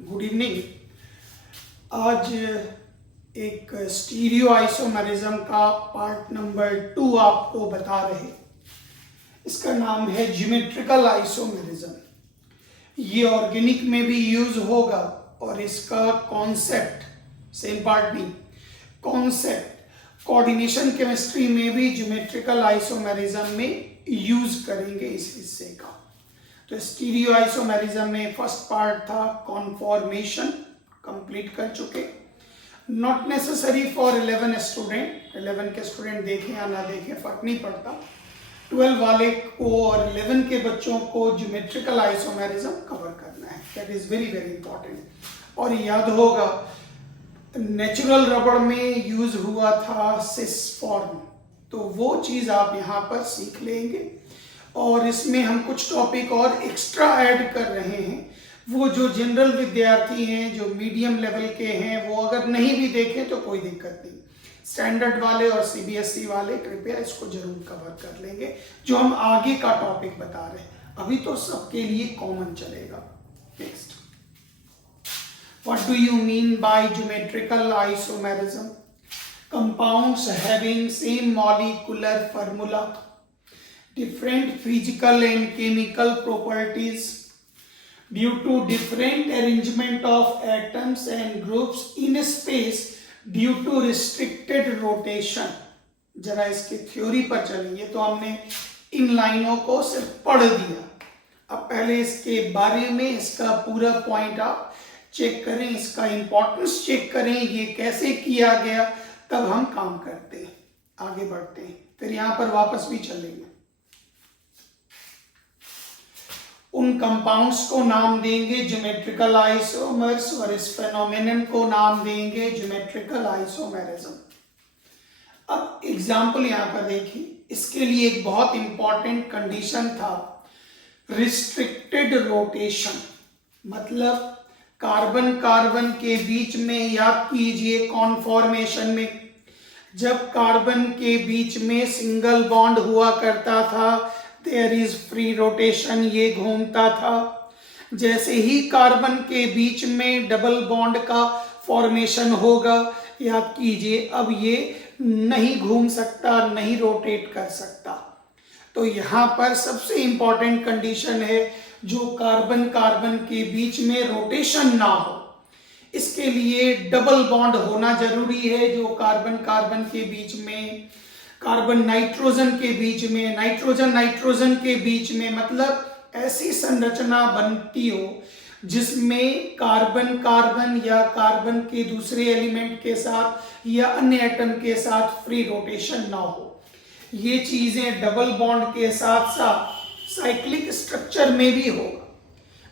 Good evening. आज एक stereo isomerism का पार्ट नंबर 2 आपको बता रहे। इसका नाम है ज्योमेट्रिकल आइसोमेरिज्म। ये ऑर्गेनिक में भी यूज होगा और इसका कॉन्सेप्ट सेम पार्ट नहीं, कॉन्सेप्ट कोऑर्डिनेशन केमिस्ट्री में भी ज्योमेट्रिकल आइसोमेरिज्म में यूज करेंगे इस हिस्से का। तो स्टीरियो आइसोमेरिज्म में फर्स्ट पार्ट था कॉन्फॉर्मेशन, कंप्लीट कर चुके। नॉट नेसेसरी फॉर 11 स्टूडेंट, 11 के स्टूडेंट देखें या ना देखें फर्क नहीं पड़ता। 12 वाले को और 11 के बच्चों को ज्योमेट्रिकल आइसोमेरिज्म कवर करना है। That is very very important. और याद होगा नेचुरल रबड़ में यूज हुआ था सिस फॉर्म, तो वो चीज आप यहाँ पर सीख लेंगे। और इसमें हम कुछ टॉपिक और एक्स्ट्रा ऐड कर रहे हैं। वो जो जनरल विद्यार्थी हैं, जो मीडियम लेवल के हैं, वो अगर नहीं भी देखें तो कोई दिक्कत नहीं। स्टैंडर्ड वाले और सीबीएसई वाले कृपया इसको जरूर कवर कर लेंगे, जो हम आगे का टॉपिक बता रहे हैं। अभी तो सबके लिए कॉमन चलेगा। Next, what do you mean by geometrical isomerism? Compounds having same molecular formula, different physical and chemical properties due to different arrangement of atoms and groups in space due to restricted rotation। जरा इसके theory पर चलेंगे। तो हमने इन लाइनों को सिर्फ पढ़ दिया। अब पहले इसके बारे में इसका पूरा पॉइंट आप चेक करें, इसका इंपॉर्टेंस चेक करें, ये कैसे किया गया, तब हम काम करते हैं, आगे बढ़ते हैं। फिर यहाँ पर वापस भी चलेंगे। उन कंपाउंड्स को नाम देंगे ज्योमेट्रिकल आइसोमर्स और इस फेनोमेनन को नाम देंगे ज्योमेट्रिकल आइसोमेरिज्म। अब एग्जांपल यहां पर देखिए। इसके लिए एक बहुत इंपॉर्टेंट कंडीशन था रिस्ट्रिक्टेड रोटेशन। मतलब कार्बन कार्बन के बीच में, याद कीजिए कॉन्फॉर्मेशन में जब कार्बन के बीच में सिंगल बॉन्ड हुआ करता था, देयर इज फ्री रोटेशन, ये घूमता था। जैसे ही कार्बन के बीच में डबल बॉन्ड का फॉर्मेशन होगा, याद कीजिए अब ये नहीं घूम सकता, नहीं रोटेट कर सकता। तो यहाँ पर सबसे इंपॉर्टेंट कंडीशन है जो कार्बन कार्बन के बीच में रोटेशन ना हो, इसके लिए डबल बॉन्ड होना जरूरी है। जो कार्बन कार्बन के बीच में, कार्बन नाइट्रोजन के बीच में, नाइट्रोजन नाइट्रोजन के बीच में, मतलब ऐसी संरचना बनती हो जिसमें कार्बन कार्बन या कार्बन के दूसरे एलिमेंट के साथ या अन्य एटम के साथ फ्री रोटेशन ना हो। ये चीजें डबल बॉन्ड के साथ साथ साइक्लिक स्ट्रक्चर में भी होगा।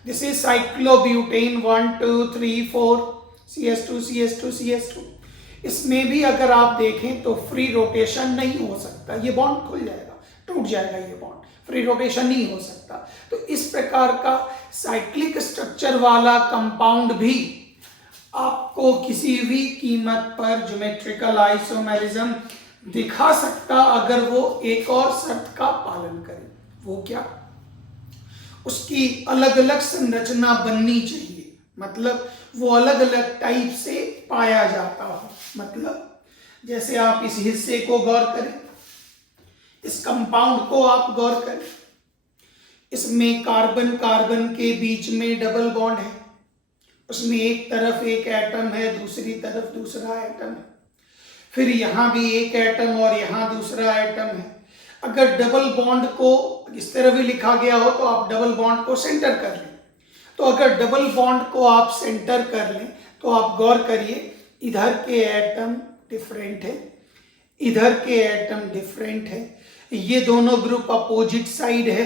This is cyclobutane 1 2 3 4 CH2 CH2 CH2। इसमें भी अगर आप देखें तो फ्री रोटेशन नहीं हो सकता, ये बॉन्ड खुल जाएगा, टूट जाएगा, ये बॉन्ड फ्री रोटेशन नहीं हो सकता। तो इस प्रकार का साइक्लिक स्ट्रक्चर वाला कंपाउंड भी आपको किसी भी कीमत पर ज्योमेट्रिकल आइसोमेरिज्म दिखा सकता, अगर वो एक और शर्त का पालन करे। वो क्या? उसकी अलग अलग संरचना बननी चाहिए। मतलब वो अलग अलग टाइप से पाया जाता हो। मतलब जैसे आप इस हिस्से को गौर करें, इस कंपाउंड को आप गौर करें, इसमें कार्बन कार्बन के बीच में डबल बॉन्ड है, उसमें एक तरफ एक एटम है, दूसरी तरफ दूसरा एटम है, फिर यहां भी एक एटम और यहां दूसरा एटम है। अगर डबल बॉन्ड को इस तरह भी लिखा गया हो तो आप डबल बॉन्ड को सेंटर कर लें। तो अगर डबल बॉन्ड को आप सेंटर कर लें तो आप गौर करिए, इधर के एटम डिफरेंट है, इधर के एटम डिफरेंट है, ये दोनों ग्रुप अपोजिट साइड है,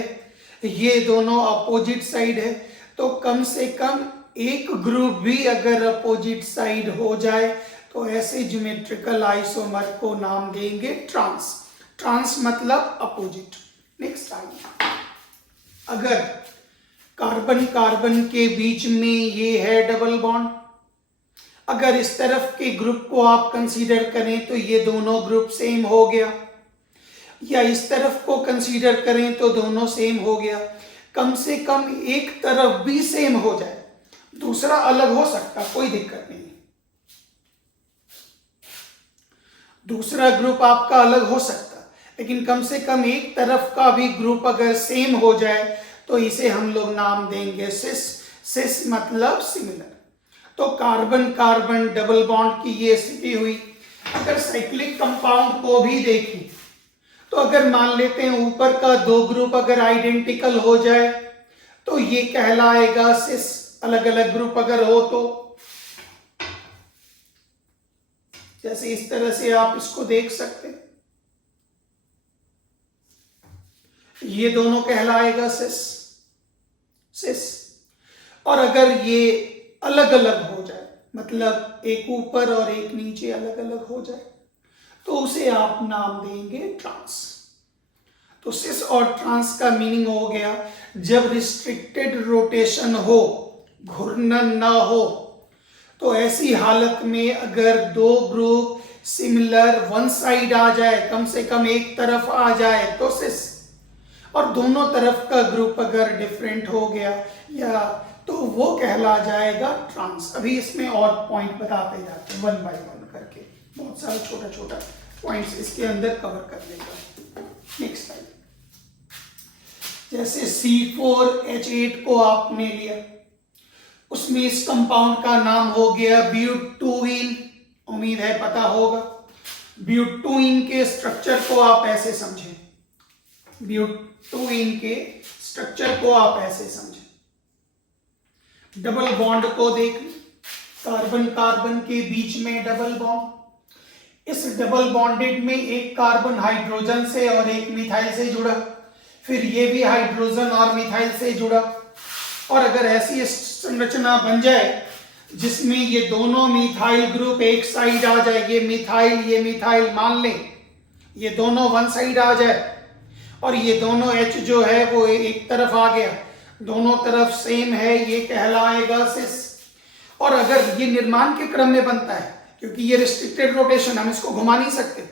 ये दोनों अपोजिट साइड है। तो कम से कम एक ग्रुप भी अगर अपोजिट साइड हो जाए तो ऐसे ज्योमेट्रिकल आइसोमर को नाम देंगे ट्रांस। ट्रांस मतलब अपोजिट। नेक्स्ट आइए, अगर कार्बन कार्बन के बीच में ये है डबल बॉन्ड, अगर इस तरफ के ग्रुप को आप कंसीडर करें तो ये दोनों ग्रुप सेम हो गया, या इस तरफ को कंसीडर करें तो दोनों सेम हो गया। कम से कम एक तरफ भी सेम हो जाए दूसरा अलग हो सकता, कोई दिक्कत नहीं, दूसरा ग्रुप आपका अलग हो सकता, लेकिन कम से कम एक तरफ का भी ग्रुप अगर सेम हो जाए तो इसे हम लोग नाम देंगे सिस। सिस मतलब सिमिलर। तो कार्बन कार्बन डबल बॉन्ड की ये स्थिति हुई। अगर साइक्लिक कंपाउंड को भी देखें तो अगर मान लेते हैं ऊपर का दो ग्रुप अगर आइडेंटिकल हो जाए तो ये कहलाएगा सिस। अलग अलग ग्रुप अगर हो तो जैसे इस तरह से आप इसको देख सकते हैं, ये दोनों कहलाएगा सिस सिस। और अगर ये अलग अलग हो जाए, मतलब एक ऊपर और एक नीचे अलग अलग हो जाए, तो उसे आप नाम देंगे ट्रांस। तो सिस और ट्रांस का मीनिंग हो गया, जब रिस्ट्रिक्टेड रोटेशन हो, घूर्णन ना हो, तो ऐसी हालत में अगर दो ग्रुप सिमिलर वन साइड आ जाए, कम से कम एक तरफ आ जाए तो सिस, और दोनों तरफ का ग्रुप अगर डिफरेंट हो गया या तो वो कहला जाएगा ट्रांस। अभी इसमें और पॉइंट बताते जाते हैं वन बाय वन करके, बहुत सारा छोटा छोटा पॉइंट्स इसके अंदर कवर कर देगा। Next slide. जैसे C4H8 को आपने लिया, उसमें इस कंपाउंड का नाम हो गया ब्यूटूइन। उम्मीद है पता होगा। ब्यूटूइन के स्ट्रक्चर को आप ऐसे समझें, ब्यूटूइन के स्ट्रक्चर को आप ऐसे समझें। डबल बॉन्ड को देख, कार्बन कार्बन के बीच में डबल बॉन्ड। इस डबल बॉन्डेड में एक कार्बन हाइड्रोजन से और एक मिथाइल से जुड़ा, फिर ये भी हाइड्रोजन और मिथाइल से जुड़ा। और अगर ऐसी संरचना बन जाए जिसमें ये दोनों मिथाइल ग्रुप एक साइड आ जाए, ये मिथाइल मान लें, ये दोनों वन साइड आ जाए और ये दोनों H जो है वो एक तरफ आ गया, दोनों तरफ सेम है, ये कहलाएगा सिस। और अगर ये निर्माण के क्रम में बनता है, क्योंकि ये रिस्ट्रिक्टेड रोटेशन, हम इसको घुमा नहीं सकते,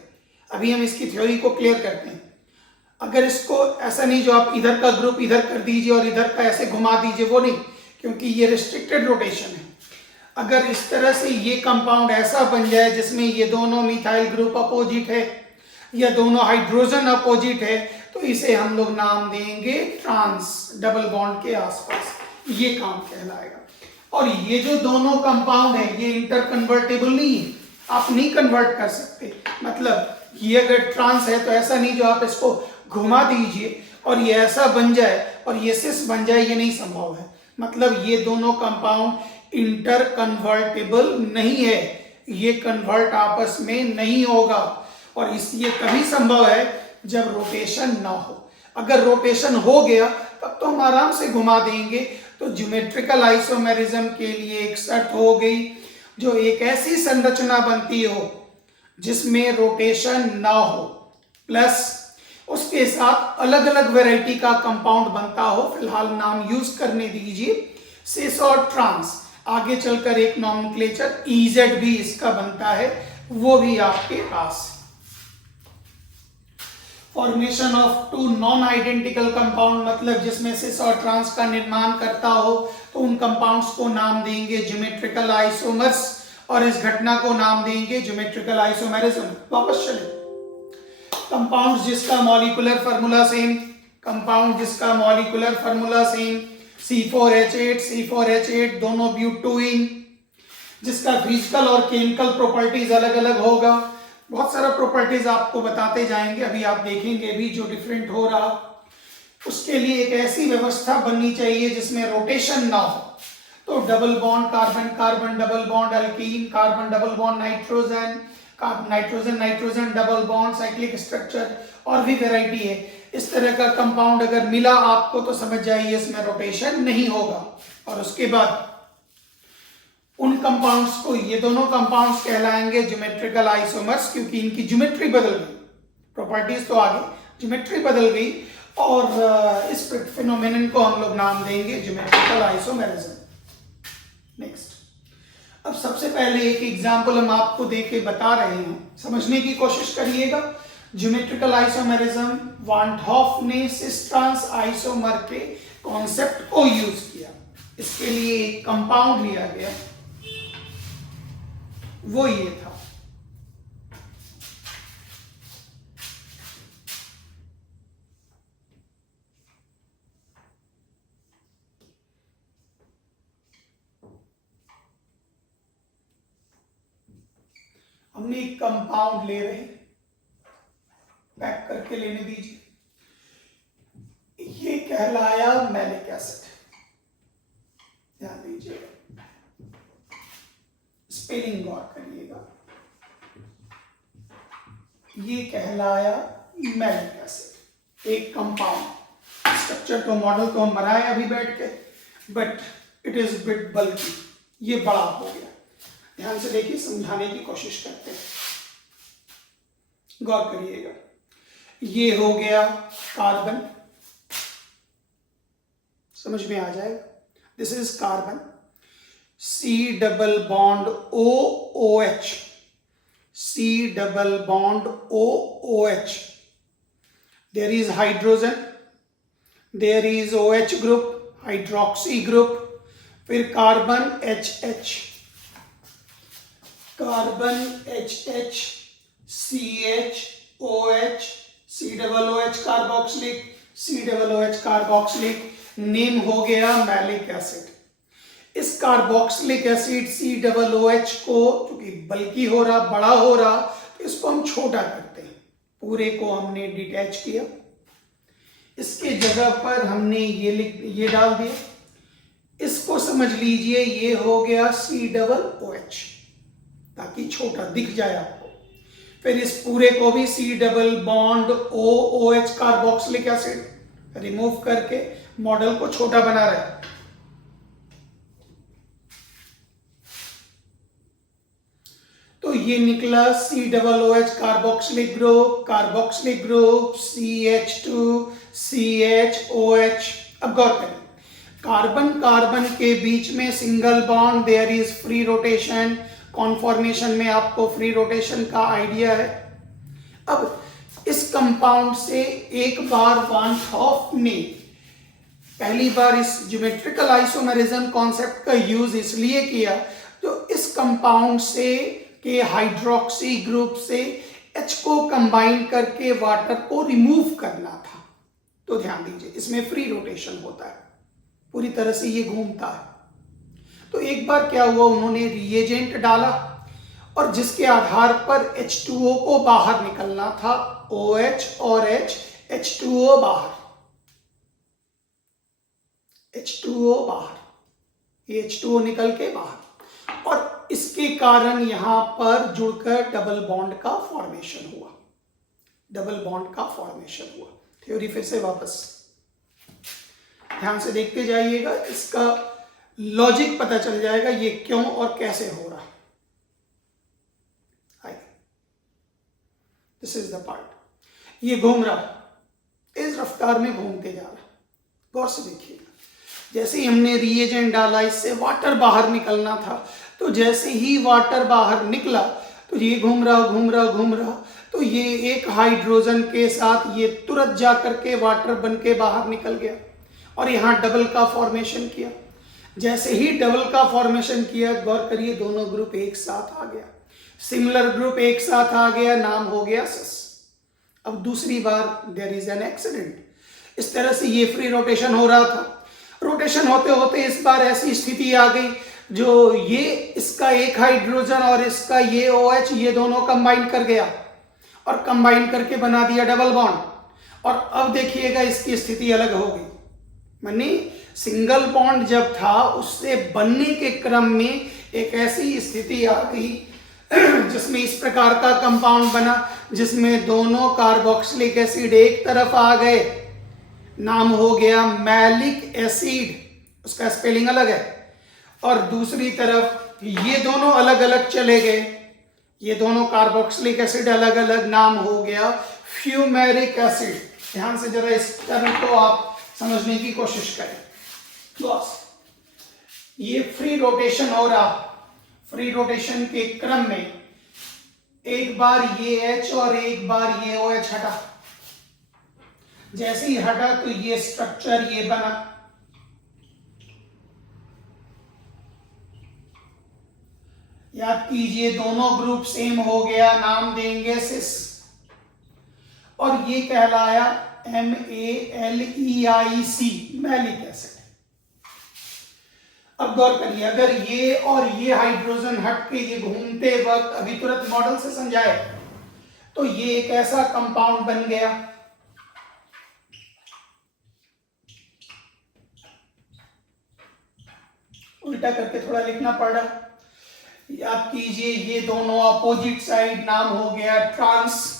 अभी हम इसकी थ्योरी को क्लियर करते हैं। अगर इसको ऐसा नहीं जो आप इधर का ग्रुप इधर कर दीजिए और इधर का ऐसे घुमा दीजिए, वो नहीं, क्योंकि ये रिस्ट्रिक्टेड रोटेशन है। अगर इस तरह से ये कंपाउंड ऐसा बन जाए जिसमें ये दोनों मिथाइल ग्रुप अपोजिट है या दोनों हाइड्रोजन अपोजिट है, तो इसे हम लोग नाम देंगे ट्रांस। डबल बॉन्ड के आसपास ये काम कहलाएगा। और ये जो दोनों कंपाउंड है ये इंटर कन्वर्टेबल नहीं है, आप नहीं कन्वर्ट कर सकते। मतलब ये अगर ट्रांस है तो ऐसा नहीं जो आप इसको घुमा दीजिए और ये ऐसा बन जाए और ये सिस बन जाए, ये नहीं संभव है। मतलब ये दोनों कंपाउंड इंटर कन्वर्टेबल नहीं है, ये कन्वर्ट आपस में नहीं होगा। और ये तभी संभव है जब रोटेशन ना हो। अगर रोटेशन हो गया तब तो हम आराम से घुमा देंगे। तो ज्योमेट्रिकल आइसोमेरिज्म के लिए एक शर्त हो गई, जो एक ऐसी संरचना बनती हो जिसमें रोटेशन ना हो, प्लस उसके साथ अलग अलग वैरायटी का कंपाउंड बनता हो। फिलहाल नाम यूज करने दीजिए सिस और ट्रांस। आगे चलकर एक नॉमेनक्लेचर EZ भी इसका बनता है, वो भी आपके पास। Formation of two non identical compound, मतलब जिसमें सिस और ट्रांस का निर्माण करता हो, तो उन कंपाउंड्स को नाम देंगे ज्योमेट्रिकल आइसोमर्स और इस घटना को नाम देंगे ज्योमेट्रिकल आइसोमेरिज्म। वापस चले, कंपाउंड जिसका मॉलिक्यूलर फार्मूला सेम, कंपाउंड जिसका मॉलिक्यूलर फार्मूला सेम, C4H8 दोनों ब्यूटूइन, जिसका फिजिकल और केमिकल प्रॉपर्टीज अलग अलग होगा। बहुत सारा प्रॉपर्टीज आपको बताते जाएंगे, अभी आप देखेंगे भी जो डिफरेंट हो रहा। उसके लिए एक ऐसी व्यवस्था बननी चाहिए जिसमें रोटेशन ना हो। तो double bond carbon carbon double bond alkyne, carbon double bond nitrogen, nitrogen nitrogen double bond, cyclic structure, और भी वैरायटी है। इस तरह का कंपाउंड अगर मिला आपको तो समझ जाइए इसमें रोटेशन नहीं होगा। और उसके बाद उन कंपाउंड्स को, ये दोनों कंपाउंड्स कहलाएंगे ज्योमेट्रिकल आइसोमर्स, क्योंकि इनकी ज्योमेट्री बदल गई, प्रॉपर्टीज तो आगे, ज्योमेट्री बदल गई। और इस फिनोमेनन को हम लोग नाम देंगे ज्योमेट्रिकल आइसोमेरिज्म। नेक्स्ट, अब सबसे पहले एक एग्जांपल हम आपको देके बता रहे हैं, समझने की कोशिश करिएगा। ज्योमेट्रिकल आइसोमेरिज्म, वान 't हॉफ ने सिस ट्रांस आइसोमर के कॉन्सेप्ट को यूज किया। इसके लिए एक कंपाउंड लिया गया, वो ये था। हमने एक कंपाउंड ले रहे, पैक करके लेने दीजिए, ये कहलाया मैलिक एसिड। ध्यान दीजिएगा, स्पेलिंग गौर करिएगा, ये कहलाया मैलिक एसिड, एक कंपाउंड। स्ट्रक्चर तो मॉडल तो हम बनाए अभी बैठ के, बट इट इज बिट बल्कि, ये बड़ा हो गया। ध्यान से देखिए, समझाने की कोशिश करते हैं, गौर करिएगा। ये हो गया कार्बन, समझ में आ जाएगा, this is carbon, C double bond OOH, C double bond OOH, there is hydrogen, there is OH group, hydroxy group, फिर carbon HH, carbon HH, CH, OH, C double OH carboxylic, C double OH carboxylic, name हो गया malic acid. इस carboxylic acid C double OH को, क्योंकि बल्कि हो रहा, बड़ा हो रहा, तो इसको हम छोटा करते हैं, पूरे को हमने डिटैच किया, इसके जगह पर हमने ये डाल दिया, इसको समझ लीजिए ये हो गया C डबल OH, ताकि छोटा दिख जाए आपको। फिर इस पूरे को भी C double bond OOH carboxylic acid remove करके मॉडल को छोटा बना रहे हैं। तो ये निकला C double OH carboxylic group, CH2 CHOH। अब गौर करें, कार्बन कार्बन के बीच में single bond, there is free rotation, conformation में आपको फ्री रोटेशन का आइडिया है। अब इस कंपाउंड से एक बार वान हॉफ ने पहली बार इस ज्योमेट्रिकल आइसोमेरिज्म कॉन्सेप्ट का यूज इसलिए किया, तो इस कंपाउंड से के हाइड्रोक्सी ग्रुप से H को कंबाइन करके वाटर को रिमूव करना था। तो ध्यान दीजिए, इसमें फ्री रोटेशन होता है, पूरी तरह से ये घूमता है। तो एक बार क्या हुआ, उन्होंने रिएजेंट डाला और जिसके आधार पर H2O को बाहर निकलना था, OH और H, H2O बाहर, H2O बाहर, ये H2O निकल के बाहर, और इसके कारण यहां पर जुड़कर डबल बॉन्ड का फॉर्मेशन हुआ, डबल बॉन्ड का फॉर्मेशन हुआ। थ्योरी फिर से वापस ध्यान से देखते जाइएगा, इसका लॉजिक पता चल जाएगा ये क्यों और कैसे हो रहा है। दिस इज द पार्ट, ये घूम रहा, इस रफ्तार में घूमते जा रहा, गौर से देखिएगा। जैसे ही हमने रिएजेंट डाला, इससे वाटर बाहर निकलना था, तो जैसे ही वाटर बाहर निकला तो ये घूम रहा, तो ये एक हाइड्रोजन के साथ ये तुरंत जा करके वाटर बन के बाहर निकल गया और यहाँ डबल का फॉर्मेशन किया। जैसे ही डबल का फॉर्मेशन किया, गौर करिए, दोनों ग्रुप एक साथ आ गया, सिमिलर ग्रुप एक साथ आ गया, नाम हो गया सिस। अब दूसरी बार देयर इज एन एक्सीडेंट, इस तरह से ये फ्री रोटेशन हो रहा था, रोटेशन होते होते इस बार ऐसी स्थिति आ गई जो ये इसका एक हाइड्रोजन और इसका ये OH, ये दोनों कंबाइन कर गया और कंबाइन करके बना दिया डबल बॉन्ड। और अब देखिएगा इसकी स्थिति अलग हो गई, मानी सिंगल बॉन्ड जब था उससे बनने के क्रम में एक ऐसी स्थिति आ गई जिसमें इस प्रकार का कंपाउंड बना जिसमें दोनों कार्बोक्सिलिक एसिड एक तरफ आ गए, नाम हो गया मैलिक एसिड, उसका स्पेलिंग अलग है। और दूसरी तरफ ये दोनों अलग अलग चले गए, ये दोनों कार्बोक्सिलिक एसिड अलग अलग, नाम हो गया फ्यूमेरिक एसिड। ध्यान से जरा इस टर्म को आप समझने की कोशिश करें। बस ये फ्री रोटेशन हो रहा, फ्री रोटेशन के क्रम में एक बार ये H और एक बार ये OH हटा, जैसे ही हटा तो ये स्ट्रक्चर ये बना, याद कीजिए दोनों ग्रुप सेम हो गया, नाम देंगे सिस। और ये कहलाया MALEIC, मैलिक एसिड। अब गौर करिए, अगर ये और ये हाइड्रोजन हट के ये घूमते वक्त अभी तुरंत मॉडल से समझाए तो ये एक ऐसा कंपाउंड बन गया, उल्टा करके थोड़ा लिखना पड़ रहा। याद कीजिए ये दोनों अपोजिट साइड, नाम हो गया ट्रांस,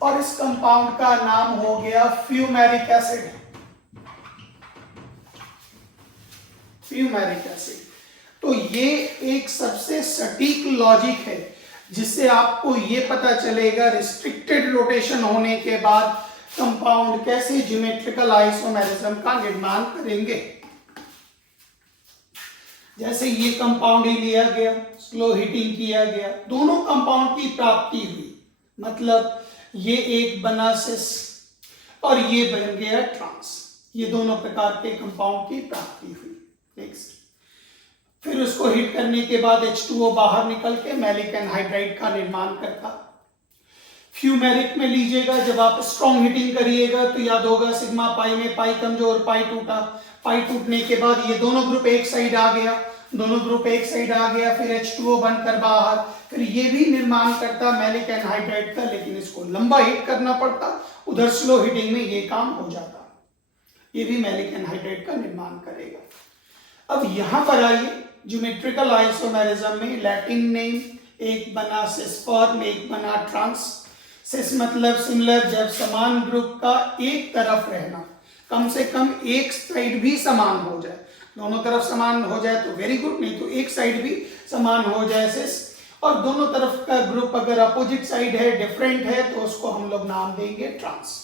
और इस कंपाउंड का नाम हो गया फ्यूमेरिक एसिड। Fumaric acid. तो ये एक सबसे सटीक लॉजिक है जिससे आपको ये पता चलेगा रिस्ट्रिक्टेड रोटेशन होने के बाद कंपाउंड कैसे ज्योमेट्रिकल आइसोमेरिज्म का निर्माण करेंगे। जैसे ये कंपाउंड ही लिया गया, स्लो हीटिंग किया गया, दोनों कंपाउंड की प्राप्ति हुई, मतलब ये एक बना सिस और ये बन गया ट्रांस। ये दोनों प्रकार के कंपाउंड की प्राप्ति हुई। नेक्स्ट, फिर उसको हीट करने के बाद H2O बाहर निकल के मैलिक एनहाइड्राइड का निर्माण करता। फ्यूमेरिक में लीजिएगा, जब आप स्ट्रॉन्ग हीटिंग करिएगा तो याद होगा सिग्मा पाई में पाई कमजोर, पाई टूटा, पाई टूटने के बाद ये दोनों ग्रुप एक साइड आ गया, दोनों ग्रुप एक साइड आ गया, फिर H2O बनकर बाहर, फिर ये भी निर्माण करता मैलिक एनहाइड्राइड का, लेकिन इसको लंबा हीट करना पड़ता, उधर स्लो हीटिंग में ये काम हो जाता, ये भी मैलिक एनहाइड्राइड का निर्माण करेगा। अब यहां पर आइए, ज्योमेट्रिकल आइसोमेरिज्म में लैटिन नेम, एक बना सिस फॉर्म, एक बना ट्रांस। सिस मतलब सिमिलर, जब समान ग्रुप का एक तरफ रहना, कम से कम एक साइड भी समान हो जाए, दोनों तरफ समान हो जाए तो वेरी गुड, नहीं तो एक साइड भी समान हो जाए सिस। और दोनों तरफ का ग्रुप अगर अपोजिट साइड है, डिफरेंट है, तो उसको हम लोग नाम देंगे ट्रांस।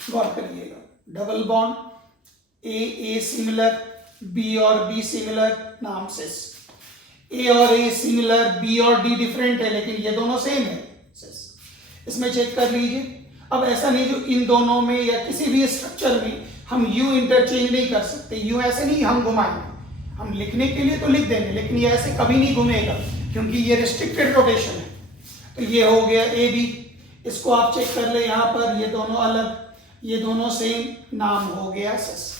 गौर करिएगा, double bond, a similar, B और बी सिमिलर, नाम सिस। ए और ए सिमिलर, बी और डी डिफरेंट है, लेकिन ये दोनों सेम है, सिस। इसमें चेक कर लीजिए। अब ऐसा नहीं जो इन दोनों में या किसी भी स्ट्रक्चर में हम यू इंटरचेंज नहीं कर सकते, यू ऐसे नहीं हम घुमाएंगे, हम लिखने के लिए तो लिख देंगे, लेकिन ये ऐसे कभी नहीं घूमेगा क्योंकि ये रिस्ट्रिक्टेड रोटेशन है। तो ये हो गया ए बी, इसको आप चेक कर ले, यहाँ पर ये दोनों अलग, ये दोनों सेम, नाम हो गया सिस।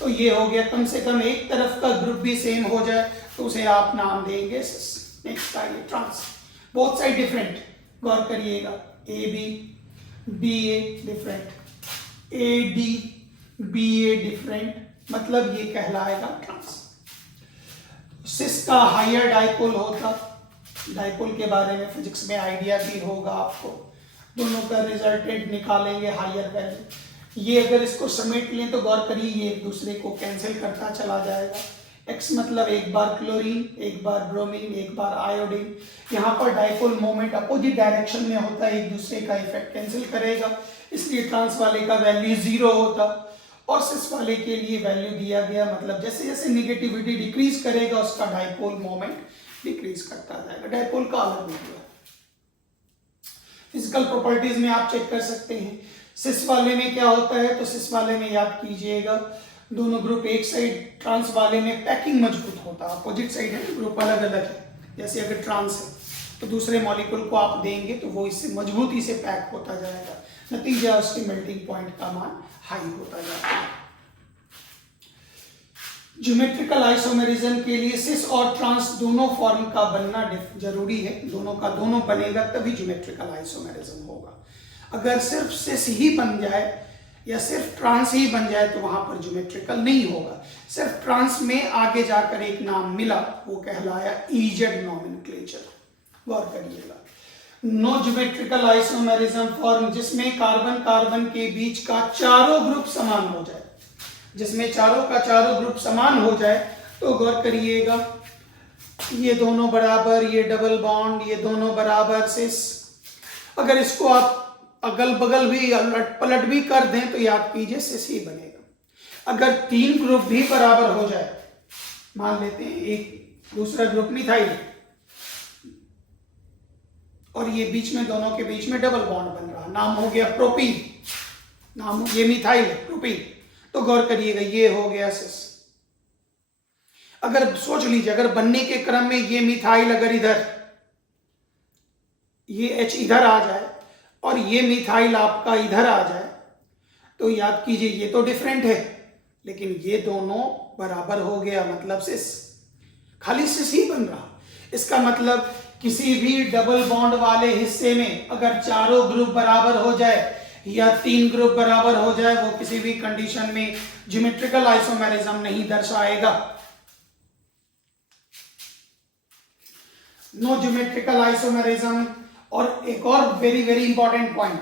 तो ये हो गया, कम से कम एक तरफ का ग्रुप भी सेम हो जाए तो उसे आप नाम देंगे सिस। नेक्स्ट आइए ट्रांस, बोथ साइड डिफरेंट। गौर करिएगा, A B A different, A D B A different, मतलब ये कहलाएगा ट्रांस। सिस का हायर डाइपोल होता, डाइपोल के बारे में फिजिक्स में आइडिया भी होगा आपको, दोनों का रिजल्टेंट निकालेंगे हायर वैल्यू। ये अगर इसको समेट लें तो गौर करिए ये एक दूसरे को कैंसिल करता चला जाएगा। X मतलब एक बार क्लोरीन, एक बार ब्रोमीन, एक बार आयोडीन। यहाँ पर डाइपोल मोमेंट अपोजिट डायरेक्शन में होता है, एक दूसरे का इफेक्ट कैंसिल करेगा, इसलिए ट्रांस वाले का वैल्यू 0 होता और सिस वाले के लिए वैल्यू दिया गया, मतलब जैसे जैसे निगेटिविटी डिक्रीज करेगा उसका डाइपोल मोमेंट डिक्रीज करता जाएगा। डाइपोल का अलग मतलब फिजिकल प्रॉपर्टीज में आप चेक कर सकते हैं। सिस वाले में क्या होता है, तो सिस वाले में याद कीजिएगा दोनों ग्रुप एक साइड, ट्रांस वाले में पैकिंग मजबूत होता है, अपोजिट साइड है, ग्रुप अलग अलग है। जैसे अगर ट्रांस है तो दूसरे मॉलिक्यूल को आप देंगे तो वो इससे मजबूती से पैक होता जाएगा, नतीजा उसके मेल्टिंग पॉइंट का मान हाई होता जाता है। ज्योमेट्रिकल आइसोमेरिज्म के लिए सिस और ट्रांस दोनों फॉर्म का बनना जरूरी है, दोनों का दोनों बनेगा तभी ज्योमेट्रिकल आइसोमेरिज्म होगा। अगर सिर्फ सिस ही बन जाए या सिर्फ ट्रांस ही बन जाए तो वहां पर ज्योमेट्रिकल नहीं होगा। सिर्फ ट्रांस में आगे जाकर एक नाम मिला, वो कहलाया इजेड नॉमेनक्लेचर। गौर करिएगा, नो ज्योमेट्रिकल आइसोमेरिज्म फॉर्म जिसमें कार्बन कार्बन के बीच का चारों ग्रुप समान हो जाए, जिसमें चारों का चारों ग्रुप समान हो जाए तो गौर करिएगा ये दोनों बराबर, ये डबल बॉन्ड, ये दोनों बराबर सिस। अगर इसको आप अगल बगल भी अलट पलट भी कर दें तो याद कीजिए सिस ही बनेगा। अगर तीन ग्रुप भी बराबर हो जाए, मान लेते हैं एक दूसरा ग्रुप मिथाइल और ये बीच में, दोनों के बीच में डबल बॉन्ड बन रहा, नाम हो गया प्रोपीन, नाम ये मिथाइल प्रोपीन, तो गौर करिएगा ये हो गया सिस। अगर सोच लीजिए, अगर बनने के क्रम में ये मिथाइल अगर इधर ये H इधर आ जाए और ये मिथाइल आपका इधर आ जाए, तो याद कीजिए ये तो डिफरेंट है, लेकिन ये दोनों बराबर हो गया, मतलब सिस, खाली सिस ही बन रहा। इसका मतलब किसी भी डबल बॉन्ड वाले हिस्से में अगर चारों ग्रुप बराबर हो जाए या 3 ग्रुप बराबर हो जाए, वो किसी भी कंडीशन में ज्योमेट्रिकल आइसोमेरिज्म नहीं दर्शाएगा। No geometrical isomerism. और एक और वेरी वेरी इंपॉर्टेंट पॉइंट,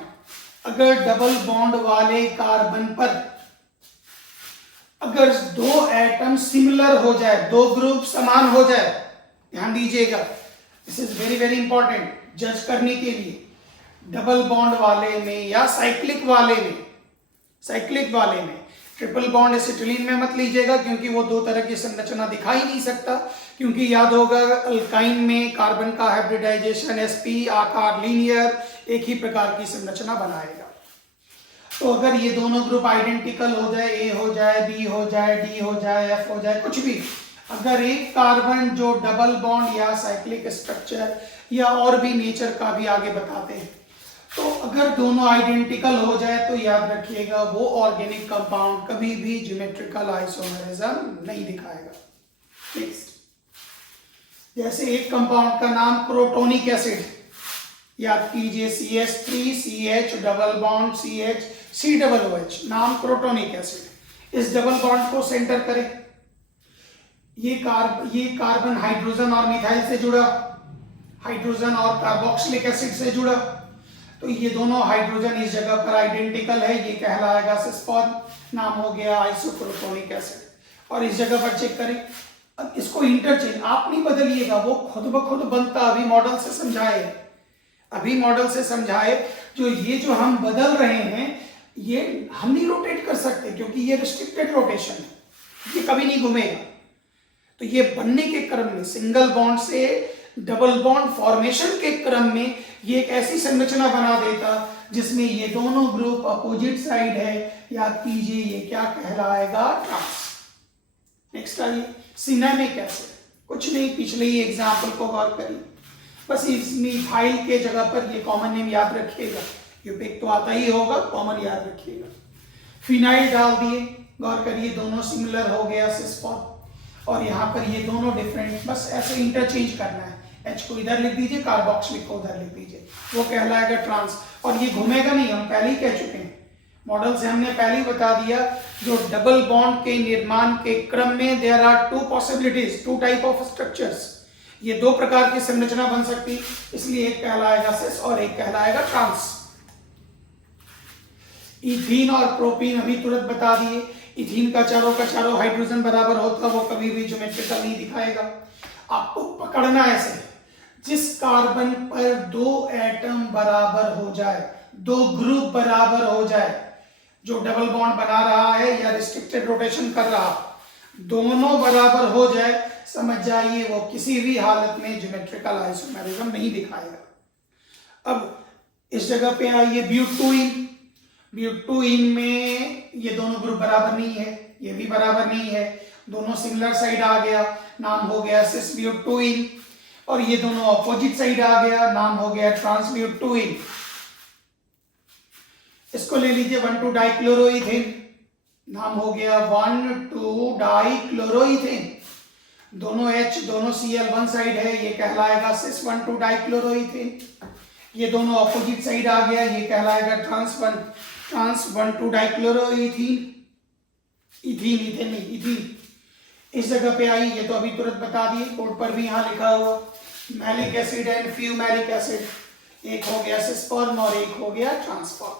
अगर डबल बॉन्ड वाले कार्बन पर अगर 2 एटम सिमिलर हो जाए, 2 ग्रुप समान हो जाए, ध्यान दीजिएगा, this is very very important जज करने के लिए। डबल बॉन्ड वाले में या साइक्लिक वाले में ट्रिपल बॉन्ड एसिटिलीन में मत लीजिएगा, क्योंकि वो 2 तरह की संरचना दिखा ही नहीं सकता। क्योंकि याद होगा अल्काइन में कार्बन का हाइब्रिडाइजेशन sp आकार लीनियर एक ही प्रकार की संरचना बनाएगा। तो अगर ये दोनों ग्रुप आइडेंटिकल हो जाए, A हो जाए, B हो जाए, D हो जाए, F हो जाए, कुछ भी, अगर एक कार्बन जो डबल बॉन्ड या साइक्लिक स्ट्रक्चर या और भी नेचर का भी आगे बताते हैं, तो अगर दोनों आइडेंटिकल हो जाए तो याद रखिएगा वो ऑर्गेनिक कंपाउंड कभी भी ज्योमेट्रिकल आइसोमेरिज्म नहीं दिखाएगा। नेक्स्ट, जैसे एक कंपाउंड का नाम क्रोटोनिक एसिड, याद कीजिए CH3CH double bond CH COOH, नाम क्रोटोनिक एसिड। इस डबल बॉन्ड को सेंटर करें, ये कार्बन हाइड्रोजन और मिथाइल से जुड़ा, हाइड्रोजन और कार्बोक्सिलिक एसिड से जुड़ा, तो ये दोनों हाइड्रोजन इस जगह पर आइडेंटिकल है, ये कहलाएगा सिस बॉन्ड, नाम हो गया आइसोक्रोटोनिक एसिड। और इस जगह पर चेक करें, अब इसको इंटरचेंज आप नहीं बदलिएगा, वो खुद ब खुद बनता। अभी मॉडल से समझाए जो ये जो हम बदल रहे हैं ये हम नहीं रोटेट कर सकते, क्योंकि ये रिस्ट्रिक्टेड रोटेशन है, ये कभी नहीं घूमेगा। तो ये बनने के क्रम में, सिंगल बॉन्ड से डबल बॉन्ड फॉर्मेशन के क्रम में ये एक ऐसी संरचना बना देता जिसमें ये दोनों ग्रुप अपोजिट साइड है। याद कीजिए ये क्या कहलाएगा, ट्रांस। नेक्स्ट आइए, सिनेमिक एसिड, कुछ नहीं, पिछले ही एग्जाम्पल को गौर करिए, बस इस मिथाइल के जगह पर ये कॉमन नेम याद रखिएगा, यूपिक तो आता ही होगा, कॉमन याद रखिएगा। फिनाइल डाल दिए, गौर करिए दोनों सिमिलर हो गया सिस बॉन्ड, और यहाँ पर ये दोनों डिफरेंट, बस ऐसे इंटरचेंज करना है, H को इधर लिख दीजिए, कार्बोक्सिलिक को उधर लिख दीजिए, वो कहलाएगा ट्रांस। और ये घूमेगा नहीं, हम पहले ही कह चुके हैं, मॉडल से हमने पहले ही बता दिया, जो डबल बॉन्ड के निर्माण के क्रम में there are 2 possibilities, 2 type of structures, ये 2 प्रकार की संरचना बन सकती, इसलिए एक कहलाएगा सिस और एक कहलाएगा ट्रांस। इथीन और प्रोपीन अभी तुरंत बता दिए, इथीन का चारों हाइड्रोजन बराबर होता, वो कभी भी ज्योमेट्रिकल नहीं दिखाएगा। आपको पकड़ना ऐसे, जिस कार्बन पर 2 एटम बराबर हो जाए, 2 ग्रुप बराबर हो जाए, जो डबल बॉन्ड बना रहा है या रिस्ट्रिक्टेड रोटेशन कर रहा, दोनों बराबर हो जाए, समझ जाइए वो किसी भी हालत में ज्योमेट्रिकल आइसोमेरिज्म नहीं दिखाएगा। अब इस जगह पे आइए, ब्यूटूइन में ये दोनों ग्रुप बराबर नहीं है, ये भी बराबर नहीं है, दोनों सिमिलर साइड आ गया, नाम हो गया सिस ब्यूटूइन। और ये दोनों अपोजिट साइड आ गया, नाम हो गया ट्रांस ब्यूटूइन। इसको ले लीजिए 1,2-डाइक्लोरोइथेन, नाम हो गया 1,2-डाइक्लोरोइथेन, दोनों H दोनों Cl वन साइड है, ये कहलाएगा सिस 1,2-डाइक्लोरोइथेन। ये दोनों अपोजिट साइड आ गया, ये कहलाएगा ट्रांस 1,2-डाइक्लोरोइथीन, इथीन। इस जगह पे आई, ये तो अभी तुरंत बता दिए, कोड पर भी यहाँ लिखा हुआ, मैलिक एसिड एंड फ्यूमैलिक एसिड, एक हो गया सिस फॉर्म और एक हो गया ट्रांस फॉर्म।